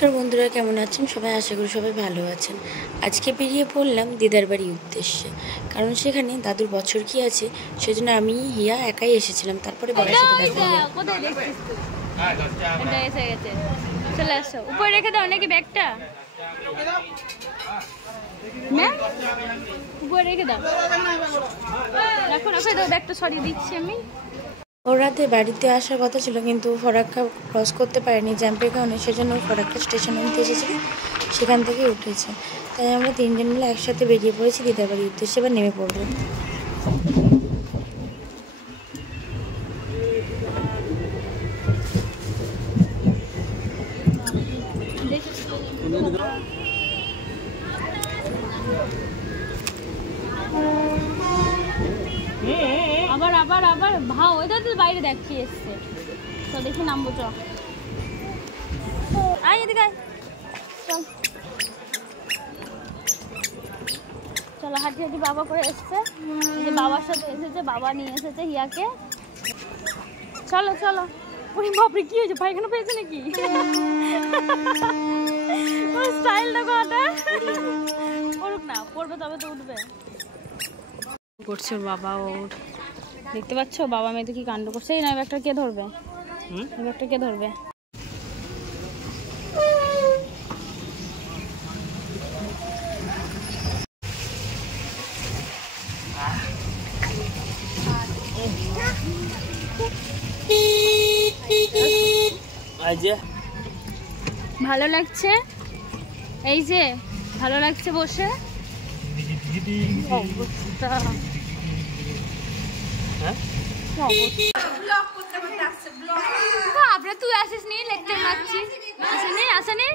নমস্কার বন্ধুরা, কেমন আছেন সবাই? আশা করি সবাই ভালো আছেন। আজকে বেরিয়ে পড়লাম দিদার বাড়ির উদ্দেশ্যে, কারণ সেখানে দাদুর বছর কি আছে, সেজন্য আমি হিয়া একাই এসেছিলাম। তারপরে বাবার সাথে দেখা হলো। চলে আসো, উপরে রেখে দাও নাকি ব্যাগটা? উপরে রেখে দাও, রাখো রাখো দাও, ব্যাগটা সরিয়ে দিচ্ছি আমি। ওর রাতে বাড়িতে আসার কথা ছিল, কিন্তু ফরাক্কা ক্রস করতে পারেনি জ্যাম্পের কারণে, সেজন্য ফরাক্কা স্টেশনে নিতে এসেছিল, সেখান থেকে উঠেছে। তাই আমরা তিনজন মিলে একসাথে বেরিয়ে পড়েছি দিদার বাড়ির উদ্দেশ্যে। এবার নেমে পড়বো। আবার আবার আবার ভাও ওইটা তো বাইরে দেখি এসছে, তো দেখি নামবো। চ আয় এদিকে আয়, চল চলো। হাঁটি হাঁটি বাবা করে এসছে, যে বাবার সাথে এসেছে, বাবা নিয়ে এসেছে হিয়াকে। চলো চলো। ওই বাপরে কি হয়েছে, পায়খানা পেয়েছে নাকি? স্টাইল দেখো, ওটা পড়ুক না, পড়বে তবে তো উঠবে। করছে বাবা ওর, দেখতে পাচ্ছ বাবা মেয়ে তো কি কাণ্ড করছে। এই না, ব্যাগটা কে ধরবে? ব্যাগটা কে ধরবে? ভালো লাগছে, এই যে ভালো লাগছে বসে। অবস্থা আপনার তুই আসিস নি, লেকচার মারছিস। আসেনি আসেনি,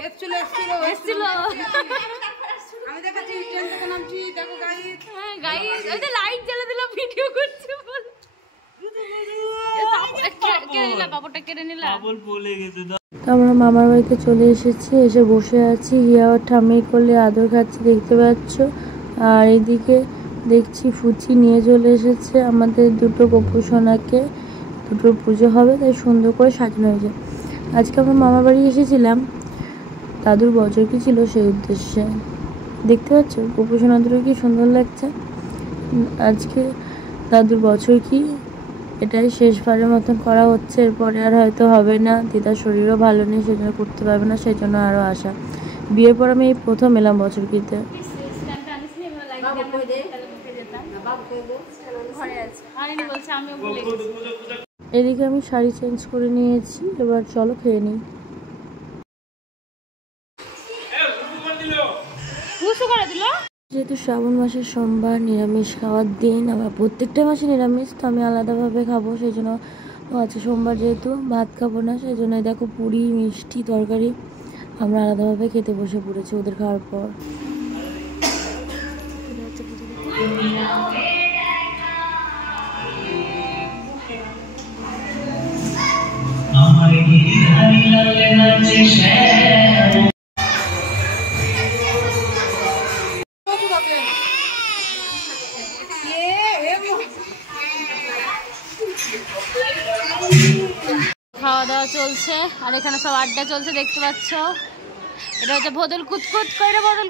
এসছিল লাইট জ্বালা দিলাম, ভিডিও করছে। আমরা মামার বাড়িতে চলে এসেছি, এসে বসে আছি। হিয়া ওর ঠাম্মি করলে আদর খাচ্ছি, দেখতে পাচ্ছ। আর এইদিকে দেখছি ফুচি নিয়ে চলে এসেছে আমাদের দুটো গপু সোনাকে। দুটোর পুজো হবে, তাই সুন্দর করে সাজানো হয়েছে। আজকে আমরা মামার বাড়ি এসেছিলাম, দাদুর বছর কি ছিল সেই উদ্দেশ্যে। দেখতে পাচ্ছ গপু সোনা দুটো কি সুন্দর লাগছে। আজকে দাদুর বছর কি, এটাই শেষবারের মতন করা হচ্ছে। এরপরে আর হয়তো হবে না, দিদার শরীরও ভালো নেই, সেজন্য করতে পারবে না, সেই জন্য আরও আসা। বিয়ের পর আমি এই প্রথম এলাম বছরকিতে। এদিকে আমি শাড়ি চেঞ্জ করে নিয়েছি, এবার চলো খেয়ে নিই। যেহেতু শ্রাবণ মাসের সোমবার, নিরামিষ খাওয়ার দিন। আবার প্রত্যেকটা মাসে নিরামিষ, তো আমি আলাদাভাবে খাবো, সেই জন্য আজকে সোমবার যেহেতু ভাত খাবো না, সেই জন্য দেখো পুরি মিষ্টি তরকারি আমরা আলাদাভাবে খেতে বসে পড়েছি ওদের খাওয়ার পর। খাওয়া দাওয়া চলছে, আর এখানে সব আড্ডা চলছে, দেখতে পাচ্ছ। এটা হচ্ছে বদল কুতকুত কইরা, বদল